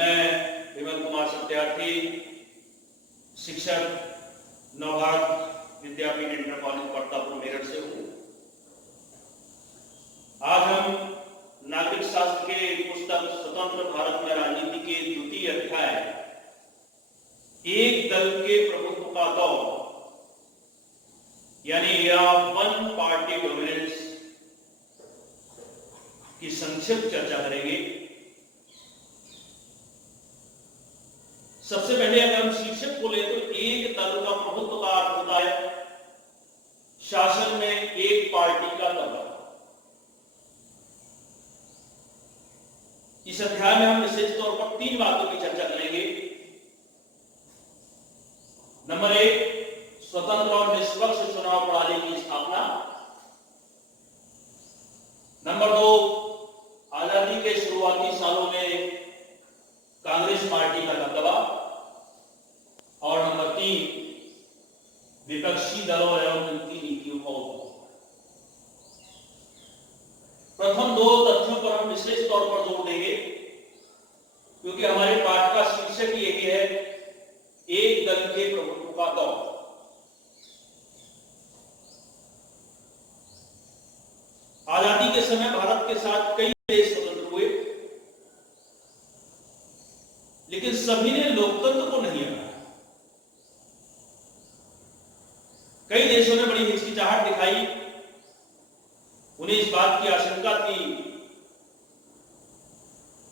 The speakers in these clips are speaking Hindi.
मैं विमल कुमार सत्यार्थी, शिक्षक, नवभारत विद्यापीठ इंटर कॉलेज परतापुर मेरठ से हूँ। आज हम नागरिक शास्त्र के पुस्तक स्वतंत्र भारत में राजनीति के द्वितीय अध्याय एक दल के प्रभुत्व का दौर यानी वन पार्टी डोमिनेंस की संक्षिप्त चर्चा करेंगे। सबसे पहले अगर हम शीर्षक को ले तो एक दल का प्रभुत्व का अर्थ होता है शासन में एक पार्टी का दबदबा। इस अध्याय में हम विशेष तौर पर तीन बातों की चर्चा करेंगे। नंबर एक, स्वतंत्र और निष्पक्ष चुनाव प्रणाली की स्थापना। नंबर दो, आजादी के शुरुआती सालों में कांग्रेस पार्टी का दबदबा। और नंबर तीन, विपक्षी दलों एवं उनकी नीतियों का उपयोग। प्रथम दो तथ्यों पर हम विशेष तौर पर जोर देंगे क्योंकि हमारे पाठ का शीर्षक यही है, एक दल के प्रभुत्व का दौर। आजादी के समय भारत के साथ कई देश स्वतंत्र हुए, लेकिन सभी ने लोकतंत्र को नहीं अपनाया। कई देशों ने बड़ी हिचकिचाहट दिखाई। उन्हें इस बात की आशंका थी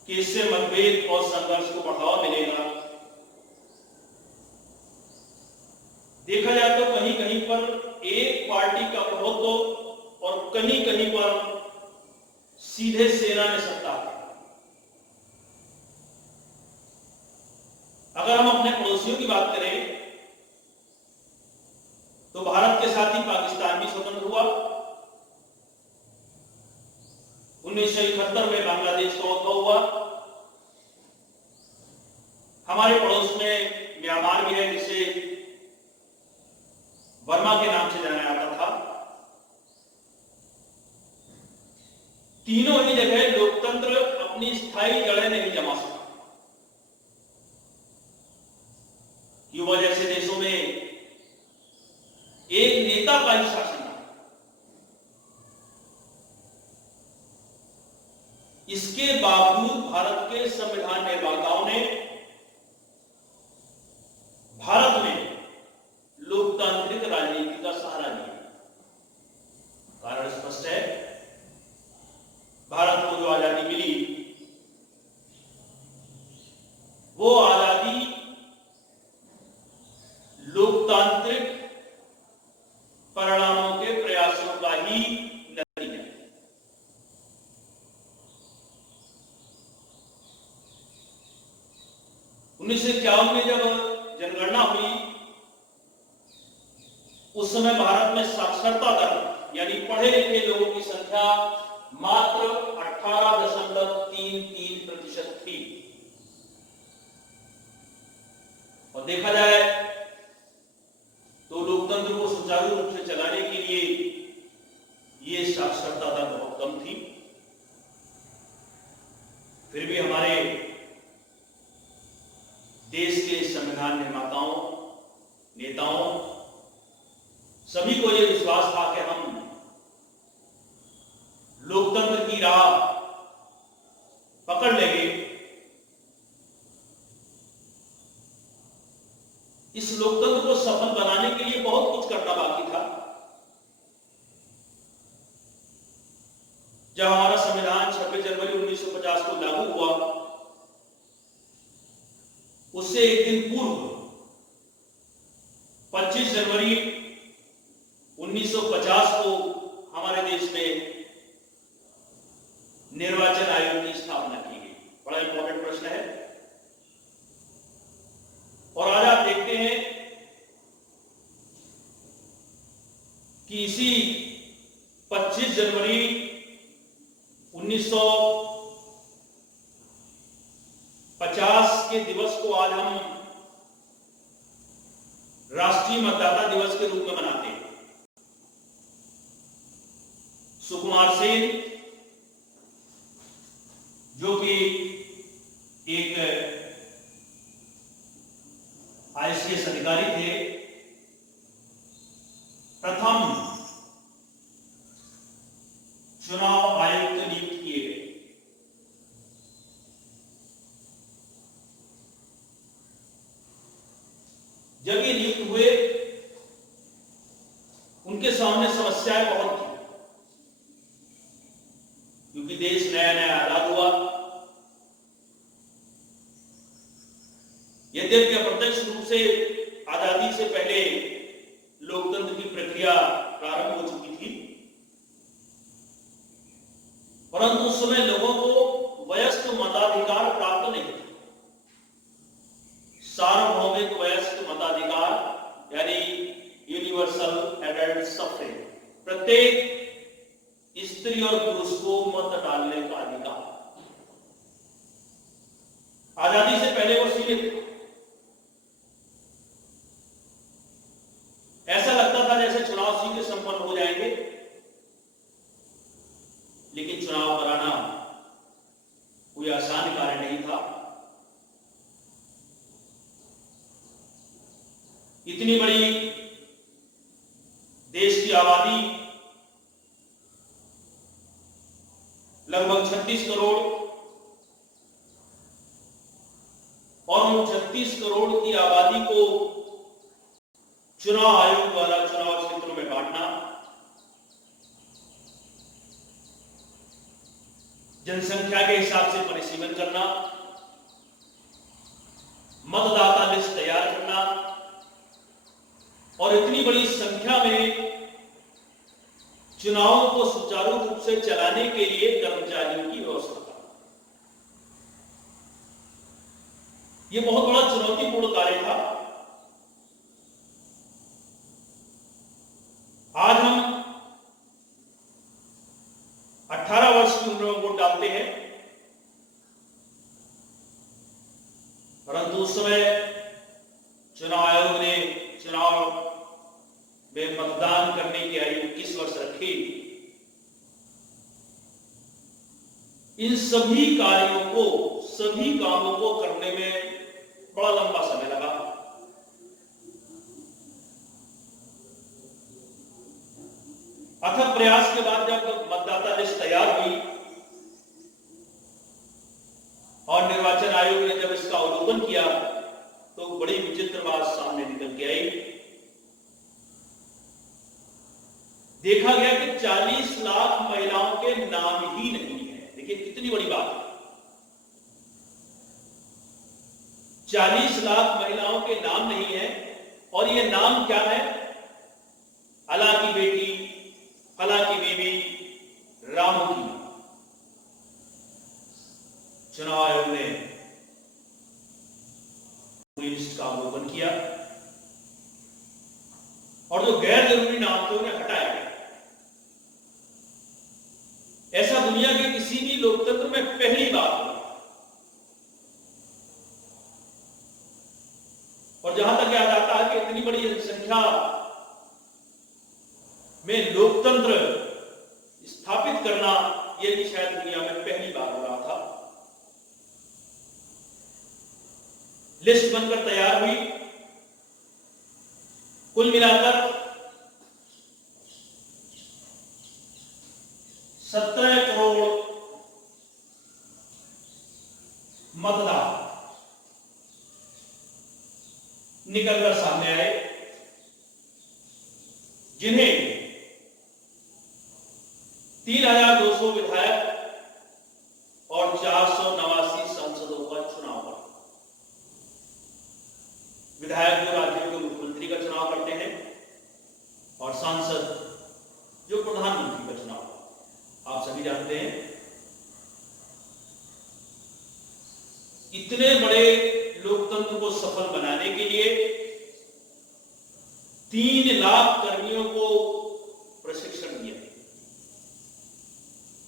कि इससे मतभेद और संघर्ष को बढ़ावा मिलेगा। देखा जाए तो कहीं कहीं पर एक पार्टी का प्रभुत्व और कहीं कहीं पर सीधे सेना में सत्ता है। अगर हम अपने पड़ोसियों की बात करें तो भारत के साथ ही पाकिस्तान भी स्वतंत्र हुआ। 1971 में बांग्लादेश का उद्भव हुआ। हमारे पड़ोस में म्यांमार भी है, जिसे बर्मा के नाम से जाना जाता था। तीनों ही जगह लोकतंत्र अपनी स्थायी जड़ें नहीं जमा सका। क्यूबा जैसे देशों में एक नेता का ही शासन था। इसके बावजूद भारत के संविधान निर्माताओं ने भारत में लोकतांत्रिक राजनीति का सहारा लिया। कारण स्पष्ट है, भारत को जो आजादी मिली वो आजादी लोकतांत्रिक परिणामों के प्रयासों का ही नतीजा है। उन्नीस सौ इक्यावन में जब जनगणना हुई, उस समय भारत में साक्षरता दर यानी पढ़े लिखे लोगों की संख्या मात्र 18.33% थी। और देखा जाए तो लोकतंत्र को सुचारू रूप से चलाने के लिए ये साक्षरता दर बहुत कम थी। फिर भी हमारे देश के संविधान निर्माताओं, नेताओं, सभी को यह विश्वास था कि हम लोकतंत्र की राह पकड़ लेंगे। इस लोकतंत्र को सफल बनाने के लिए बहुत कुछ करना बाकी था। जब हमारा संविधान 26 जनवरी 1950 को लागू हुआ, उससे एक दिन पूर्व 25 जनवरी 1950 को हमारे देश में निर्वाचन आयोग की स्थापना की गई। बड़ा इंपॉर्टेंट प्रश्न है। और आज आप देखते हैं कि इसी 25 जनवरी 1950 के दिवस को आज हम राष्ट्रीय मतदाता दिवस के रूप में मनाते हैं। सुकुमार सेन जो कि एक जब ये नियुक्त हुए उनके सामने समस्याएं बहुत थी, क्योंकि देश नया नया आजाद हुआ। यद्यपि अप्रत्यक्ष रूप से आजादी से पहले लोकतंत्र की प्रक्रिया प्रारंभ हो चुकी थी, परंतु उस समय लोगों को वयस्क मताधिकार प्राप्त नहीं था। सार्वभौमिक वयस्क मताधिकार यानी यूनिवर्सल एडल्ट सफ्रेज, प्रत्येक स्त्री और पुरुष को मत डालने का अधिकार आजादी से पहले वो सीमित था। ऐसा लगता था जैसे चुनाव सीधे संपन्न हो जाएंगे, लेकिन चुनाव कराना कोई आसान कार्य नहीं था। इतनी बड़ी देश की आबादी लगभग 36 करोड़, और उन 36 करोड़ की आबादी को चुनाव आयोग द्वारा चुनाव क्षेत्रों में बांटना, जनसंख्या के हिसाब से परिसीमन करना, मतदाता लिस्ट तैयार करना और इतनी बड़ी संख्या में चुनावों को सुचारू रूप से चलाने के लिए कर्मचारियों की व्यवस्था करना, यह बहुत बड़ा चुनौतीपूर्ण कार्य था। आज हम 18 वर्ष की उम्र में वोट डालते हैं, परंतु उस समय चुनाव आयोग ने चुनाव में मतदान करने की आयु 21 वर्ष रखी। इन सभी कार्यों को, सभी कामों को करने में बड़ा लंबा समय लगा। अथक प्रयास के बाद जब मतदाता लिस्ट तैयार हुई और निर्वाचन आयोग ने जब इसका अवलोकन किया, तो बड़ी विचित्र बात सामने निकल के आई। देखा गया कि 40 लाख महिलाओं के नाम ही नहीं है। देखिए कितनी बड़ी बात है, 40 लाख महिलाओं के नाम नहीं है। और ये नाम क्या है? अला की बेटी, फला की बीवी, रामू की। चुनाव आयोग ने लिस्ट का अवलोकन किया और जो गैर जरूरी नाम थे उन्हें हटाया गया। ऐसा दुनिया के किसी भी लोकतंत्र में पहली बार हुआ। और जहां तक याद आता है कि इतनी बड़ी जनसंख्या में लोकतंत्र स्थापित करना, यह भी शायद दुनिया में पहली बार हो रहा था। लिस्ट बनकर तैयार हुई। कुल मिलाकर 17 करोड़ मतदाता निकलकर सामने आए, जिन्हें 3200 विधायक और 489 सांसदों का चुनाव हुआ। विधायक जो राज्यों के मुख्यमंत्री का चुनाव करते हैं और सांसद जो प्रधानमंत्री का चुनाव, आप सभी जानते हैं। इतने बड़े लोकतंत्र को सफल बनाने के लिए 3 लाख कर्मियों को प्रशिक्षण दिया।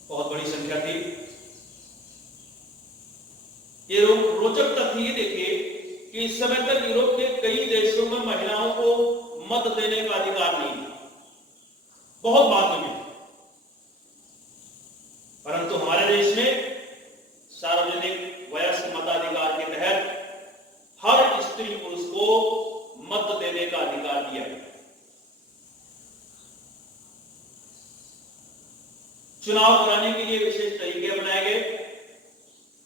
बहुत बड़ी संख्या थी। ये रोचक तथ्य ये देखिए कि इस समय तक यूरोप के कई देशों में महिलाओं को मत देने का अधिकार नहीं था, बहुत बाद में मिला। परंतु हमारे देश में सार्वजनिक वयस्क मताधिकार के तहत हर स्त्री पुरुष को मत देने का अधिकार दिया गया। चुनाव कराने के लिए विशेष तरीके अपनाए गए।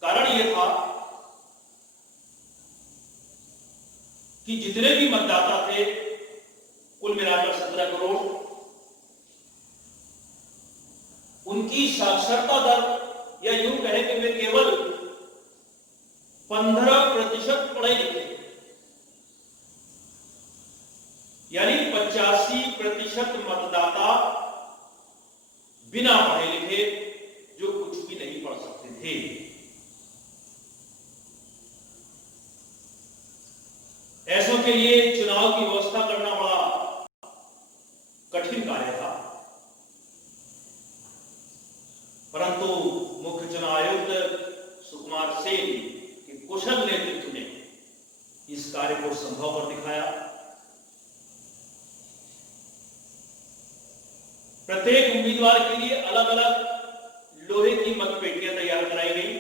कारण यह था कि जितने भी मतदाता थे कुल मिलाकर 17 करोड़, उनकी साक्षरता दर या यूं कहें कि वे केवल 15% पढ़े लिखे, यानी 85% मतदाता बिना पढ़े लिखे जो कुछ भी नहीं पढ़ सकते थे। ऐसों के लिए चुनाव की व्यवस्था करना बड़ा कठिन कार्य था, परंतु मुख्य चुनाव आयुक्त सुकुमार सेन के कुशल नेतृत्व ने इस कार्य को संभव कर दिखाया। प्रत्येक उम्मीदवार के लिए अलग अलग लोहे की मतपेटियां तैयार कराई गई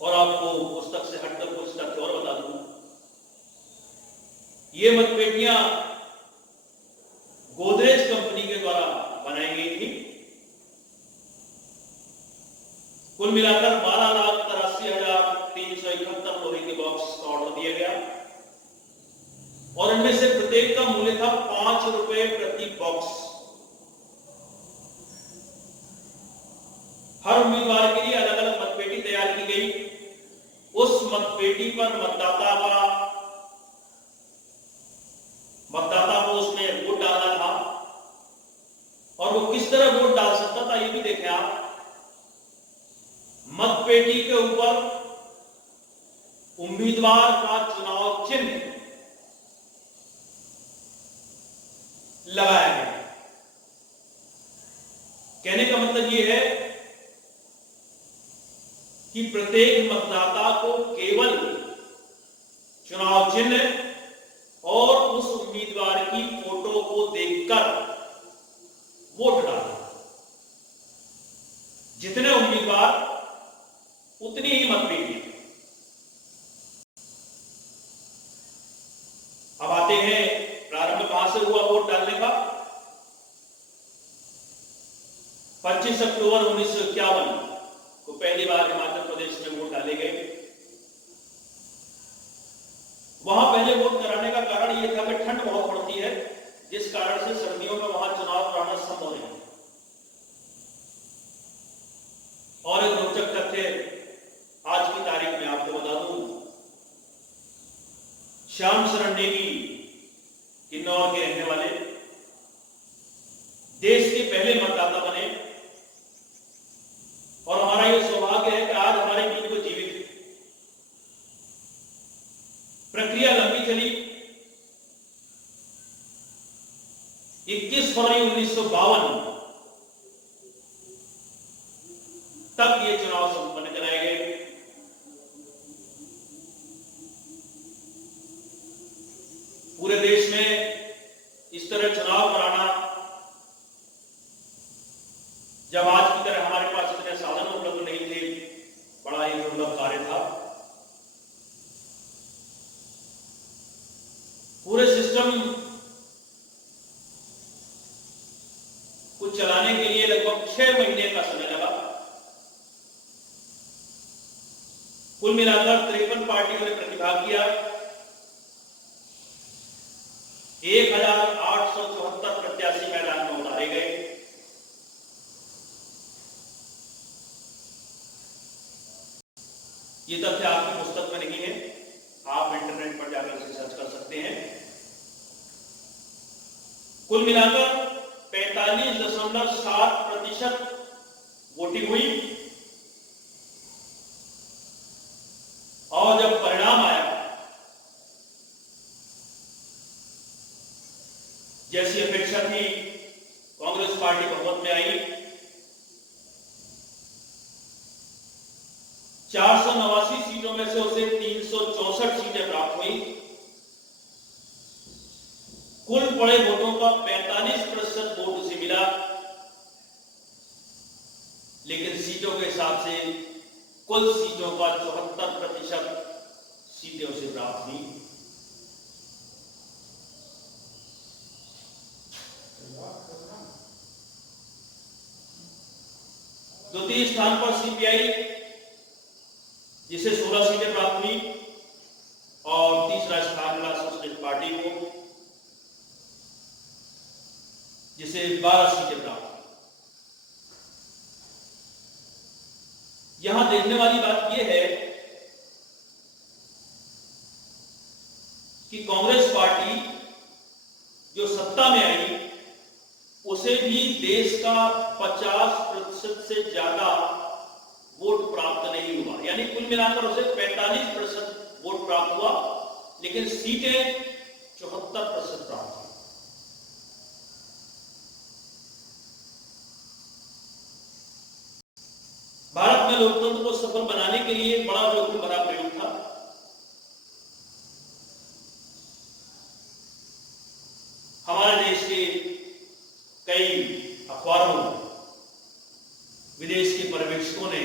और आपको पुस्तक से हटकर कुछ तथ्य और बता दूं, ये मतपेटियां गोदरेज कंपनी के द्वारा बनाई गई थी। कुल मिलाकर 12,83,371 लोहे के बॉक्स का ऑर्डर दिया गया और इनमें से प्रत्येक का मूल्य था 5 रुपए प्रति बॉक्स। हर उम्मीदवार के लिए अलग अलग मतपेटी तैयार की गई। उस मतपेटी पर मतदाता को उसमें वोट डालना था और वो किस तरह वोट डाल सकता था ये भी देखें आप। मतपेटी के ऊपर उम्मीदवार का चुनाव चिन्ह लगाया गया। कहने का मतलब यह है कि प्रत्येक मतदाता को केवल चुनाव चिन्ह और उस उम्मीदवार की फोटो को देखकर वोट डालना। जितने उम्मीदवार उतनी ही मतपेटियां। अब आते हैं प्रारंभ कहां से हुआ वोट डालने का। 25 अक्टूबर 1951 को पहली बार हिमाचल प्रदेश में वोट डाले गए। वहां पहले वोट कराने का कारण यह था कि ठंड बहुत पड़ती है, जिस कारण से सर्दियों में वहां चुनाव कराना संभव नहीं। और एक रोचक तथ्य आज की तारीख में आपको बता दूं, श्याम शरण नेगी किन्नौर के रहने वाले देश के पहले मतदाता बने और हमारा यह सौभाग्य है कि आज हमारे बीच को जीवित। प्रक्रिया लंबी चली। 21 फरवरी 1952 तक ये चुनाव संपन्न कराए गए। पूरे देश में इस तरह चुनाव कराना, जब आज की तरह हमारे पास इतने साधन उपलब्ध नहीं थे, बड़ा ही दुर्लभ कार्य था। पूरे सिस्टम को चलाने के लिए लगभग 6 महीने का समय लगा। कुल मिलाकर 53 पार्टियों ने प्रतिभाग किया। 1874 प्रत्याशी मैदान में उतारे गए। ये तथ्य आपकी पुस्तक में नहीं है, आप इंटरनेट पर जाकर इसे सर्च कर सकते हैं। कुल मिलाकर 45.7% वोटिंग हुई और जब परिणाम आया, जैसी अपेक्षा थी, कांग्रेस पार्टी बहुमत में आई। 489 सीटों में से उसे 364 सीटें प्राप्त हुई। कुल पड़े वोटों का 45% वोट उसे मिला, लेकिन सीटों के हिसाब से कुल सीटों का 74% सीटें उसे प्राप्त हुई। द्वितीय स्थान पर सीपीआई, जिसे 16 सीटें प्राप्त हुई। और तीसरा स्थान मिला सोशलिस्ट पार्टी को, जिसे 12 सीटें प्राप्त। यहां देखने वाली बात यह है कि कांग्रेस पार्टी जो सत्ता में आई उसे भी देश का 50% से ज्यादा वोट प्राप्त नहीं हुआ, यानी कुल मिलाकर उसे 45% वोट प्राप्त हुआ, लेकिन सीटें 74% प्राप्त हुई। भारत में लोकतंत्र को सफल बनाने के लिए बड़ा जोखिम भरा प्रयोग था। हमारे देश के कई अखबारों, विदेश के पर्यवेक्षकों ने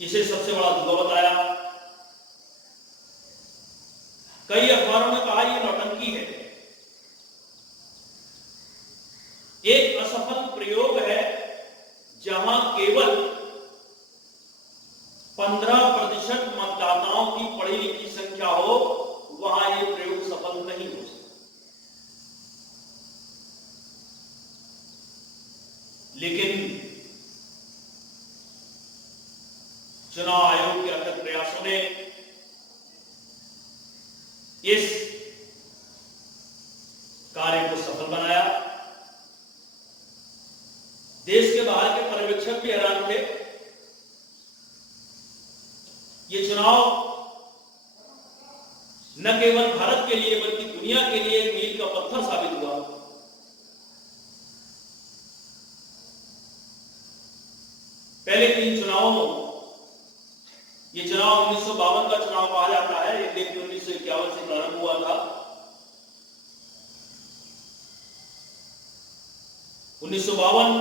इसे सबसे बड़ा धोखा बताया। कई अखबारों ने कहा यह नौटंकी है, एक असफल प्रयोग है। जहां केवल 15% मतदाताओं की पढ़ी लिखी संख्या हो, वहां यह प्रयोग सफल नहीं हो सकता। लेकिन चुनाव आयोग के अथक प्रयासों ने इस कार्य को सफल बनाया। देश के बाहर के पर्यवेक्षक भी हैरान थे। ये चुनाव न केवल भारत के लिए बल्कि दुनिया के लिए एक मील का पत्थर साबित हुआ। पहले 3 चुनावों, ये चुनाव 1952 का चुनाव कहा जाता है, लेकिन 1951 से प्रारंभ हुआ था। 1952,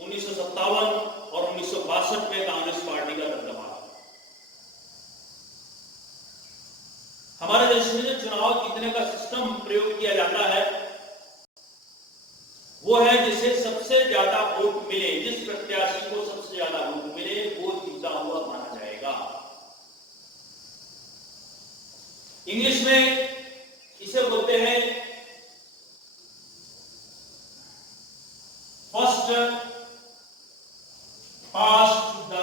1957 और 1962 में कांग्रेस पार्टी का दबदबा। हमारे देश में जो चुनाव जीतने का सिस्टम प्रयोग किया जाता है वो है जिसे सबसे ज्यादा वोट मिले, जिस प्रत्याशी को सबसे ज्यादा वोट मिले वो जीता हुआ माना जाएगा। इंग्लिश में इसे बोलते हैं first past the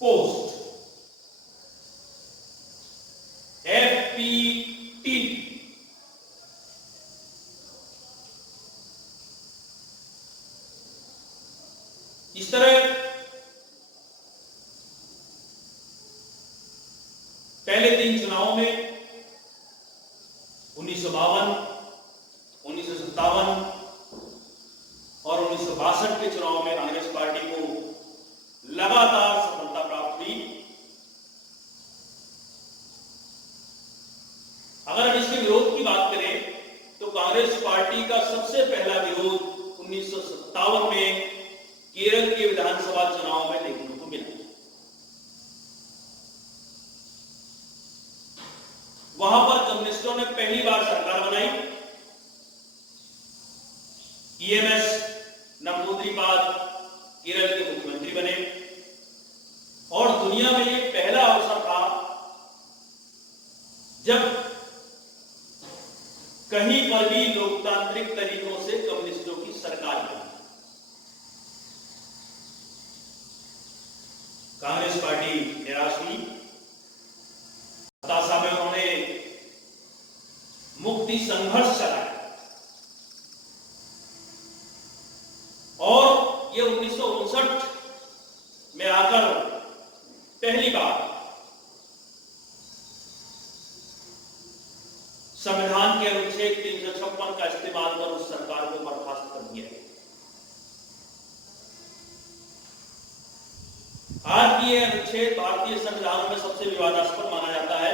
post, FPT। इस तरह पहले 3 चुनावों में 1952, 1957 और 1962 के चुनाव में कांग्रेस पार्टी को लगातार सफलता प्राप्त हुई। अगर हम इसके विरोध की बात करें तो कांग्रेस पार्टी का सबसे पहला विरोध 1957 में केरल के विधानसभा चुनाव में देखने को मिला। वहां पर कम्युनिस्टों ने पहली बार सरकार बनाई। EMS नंबूद्रीपाद केरल के मुख्यमंत्री बने और दुनिया में यह पहला अवसर था जब कहीं पर भी लोकतांत्रिक तरीकों से कम्युनिस्टों की सरकार बनी। कांग्रेस पार्टी निराश हुई। हताशा में उन्होंने मुक्ति संघर्ष चलाया और ये 1959 में आकर पहली बार संविधान के अनुच्छेद 356 का इस्तेमाल कर उस सरकार को बर्खास्त कर दिया। आज भी यह अनुच्छेद भारतीय संविधान में सबसे विवादास्पद माना जाता है।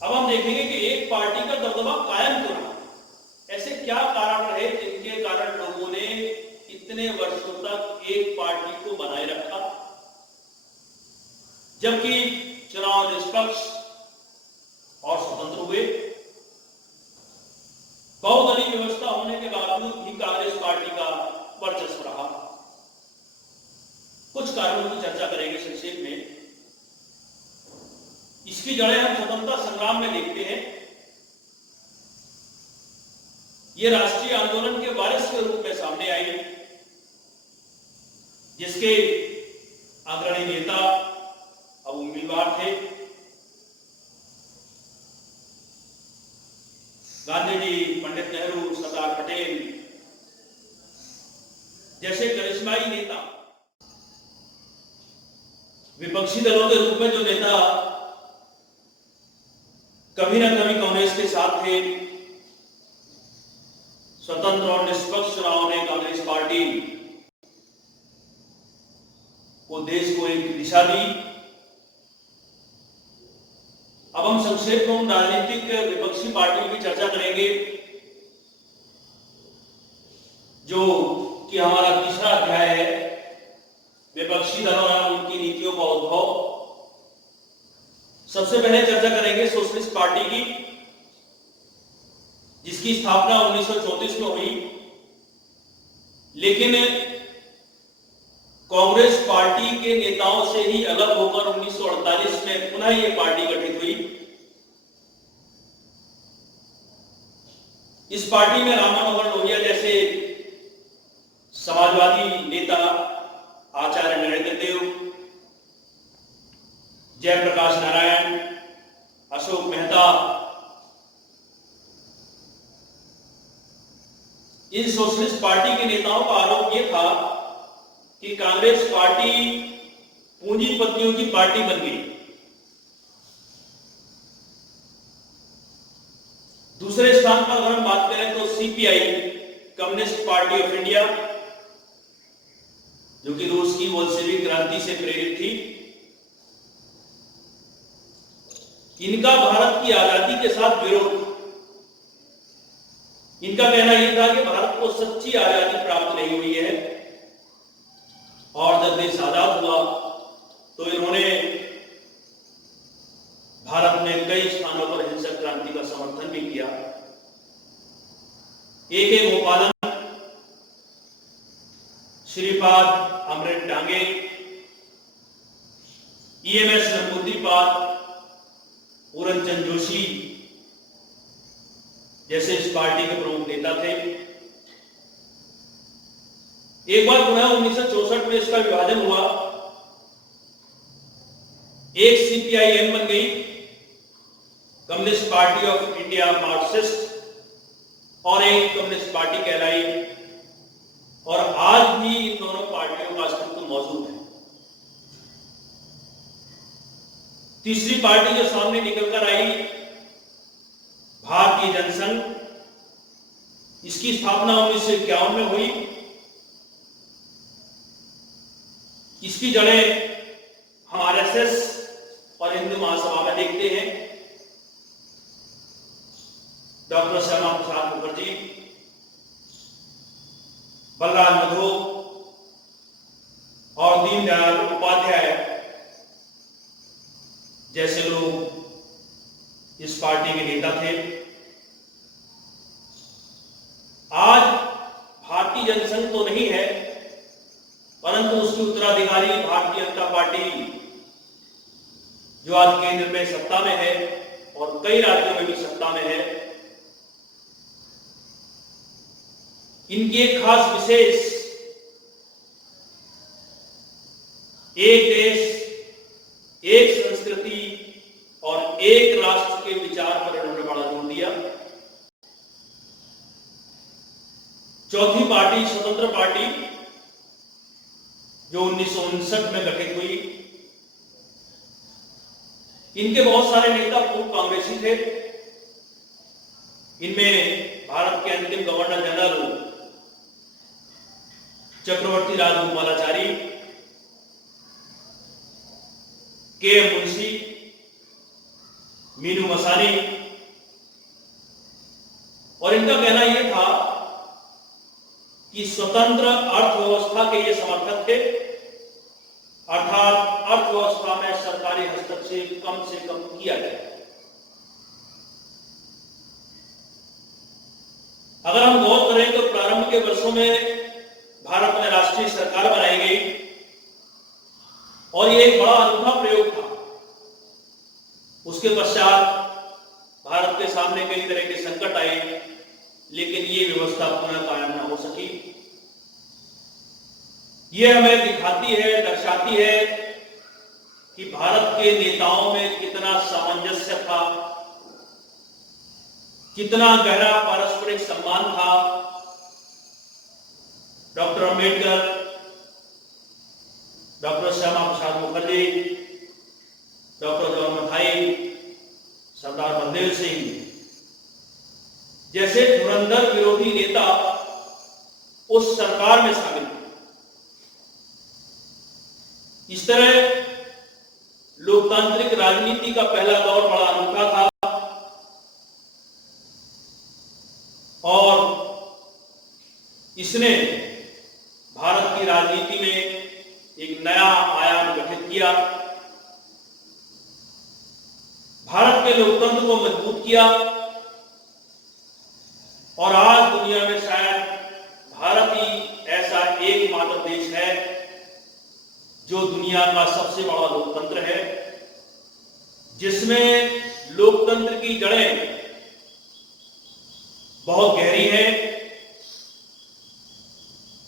अब हम देखेंगे कि एक पार्टी का दबदबा कायम क्यों रहा, ऐसे क्या कारण रहे जिनके कारण लोगों ने इतने वर्षों तक एक पार्टी को बनाए रखा, जबकि चुनाव निष्पक्ष और स्वतंत्र हुए। बहुदलीय व्यवस्था होने के बावजूद भी कांग्रेस पार्टी इसकी जड़ें हम स्वतंत्रता संग्राम में देखते हैं। ये राष्ट्रीय आंदोलन के वारिस के रूप में सामने आई, जिसके अग्रणी नेता अब उम्मीदवार थे गांधी जी, पंडित नेहरू, सरदार पटेल जैसे करिश्माई नेता। विपक्षी दलों के रूप में जो नेता कभी ना कभी कांग्रेस के साथ थे, स्वतंत्र और निष्पक्ष चुनाव में कांग्रेस पार्टी को देश को एक दिशा दी। अब हम संक्षेप में राजनीतिक विपक्षी पार्टियों की चर्चा करेंगे, जो कि हमारा तीसरा अध्याय है, विपक्षी दलों और उनकी नीतियों का उद्भव। सबसे पहले चर्चा करेंगे सोशलिस्ट पार्टी की, जिसकी स्थापना 1934 में हुई, लेकिन कांग्रेस पार्टी के नेताओं से ही अलग होकर 1948 में पुनः यह पार्टी गठित हुई। इस पार्टी में राम मनोहर लोहिया जैसे समाजवादी नेता, आचार्य नरेंद्र देव, जयप्रकाश नारायण, अशोक मेहता, इन सोशलिस्ट पार्टी के नेताओं का आरोप यह था कि कांग्रेस पार्टी पूंजीपतियों की पार्टी बन गई। दूसरे स्थान पर अगर हम बात करें तो CPI, communist party of India, जो कि रूस की बोल्शेविक क्रांति से प्रेरित थी। इनका भारत की आजादी के साथ विरोध। इनका कहना यह था कि भारत को सच्ची आजादी प्राप्त नहीं हुई है, और जब देश आजाद हुआ तो इन्होंने भारत में कई स्थानों पर हिंसक क्रांति का समर्थन भी किया। AK गोपालन, श्रीपाद अमृत डांगे, EMS नंबूद्रीपाद, पूरनचंद जोशी जैसे इस पार्टी के प्रमुख नेता थे। एक बार पुनः 1964 में इसका विभाजन हुआ, एक CPIM बन गई, communist party of India Marxist, और एक कम्युनिस्ट पार्टी कहलाई, और आज भी इन दोनों पार्टियों का अस्तित्व मौजूद है। तीसरी पार्टी जो सामने निकलकर आई, भारतीय जनसंघ, इसकी स्थापना 1951 में हुई। इसकी जड़ें हम RSS और हिंदू महासभा में देखते हैं। डॉक्टर श्यामा प्रसाद मुखर्जी, बलराम मधो और दीनदयाल उपाध्याय जैसे लोग इस पार्टी के नेता थे। आज भारतीय जनसंघ तो नहीं है, परंतु उसकी उत्तराधिकारी भारतीय जनता पार्टी, जो आज केंद्र में सत्ता में है और कई राज्यों में भी सत्ता में है, इनकी एक खास विशेष, एक देश, एक संस्कृति और एक राष्ट्र के विचार पर इन्होंने बड़ा जोर दिया। चौथी पार्टी स्वतंत्र पार्टी, जो 1959 में गठित हुई, इनके बहुत सारे नेता पूर्व कांग्रेसी थे। इनमें भारत के अंतिम गवर्नर जनरल चक्रवर्ती राजगोपालाचारी, KM मुंशी, मीनू मसानी, और इनका कहना यह था कि स्वतंत्र अर्थव्यवस्था के ये समर्थक थे, अर्थात अर्थव्यवस्था में सरकारी हस्तक्षेप कम से कम किया जाए। अगर हम गौर करें तो प्रारंभ के वर्षों में भारत में राष्ट्रीय सरकार बनाई गई, और यह एक बड़ा अनूठा प्रयोग था। उसके उसके पश्चात भारत के सामने कई तरह के संकट आए, लेकिन ये व्यवस्था पुनः कायम न हो सकी। ये हमें दिखाती है, दर्शाती है कि भारत के नेताओं में कितना सामंजस्य था, कितना गहरा पारस्परिक सम्मान था। Doctor Ambedkar, doctor Shyama Prasad Mukherjee, doctor Jawahar Mathai, सरदार बलदेव सिंह जैसे धुरंधर विरोधी नेता उस सरकार में शामिल थे। इस तरह लोकतांत्रिक राजनीति का पहला दौर बड़ा अनूठा था और इसने भारत की राजनीति में एक नया आयाम गठित किया, भारत के लोकतंत्र को मजबूत किया और आज दुनिया में शायद भारत ही ऐसा एकमात्र देश है जो दुनिया का सबसे बड़ा लोकतंत्र है, जिसमें लोकतंत्र की जड़ें बहुत गहरी है।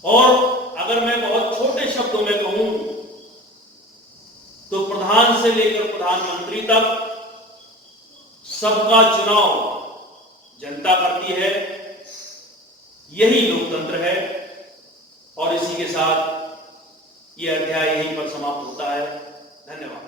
और अगर मैं बहुत छोटे शब्दों में कहूं तो प्रधान से लेकर प्रधानमंत्री तक सबका चुनाव जनता करती है। यही लोकतंत्र है और इसी के साथ यह अध्याय यहीं पर समाप्त होता है। धन्यवाद।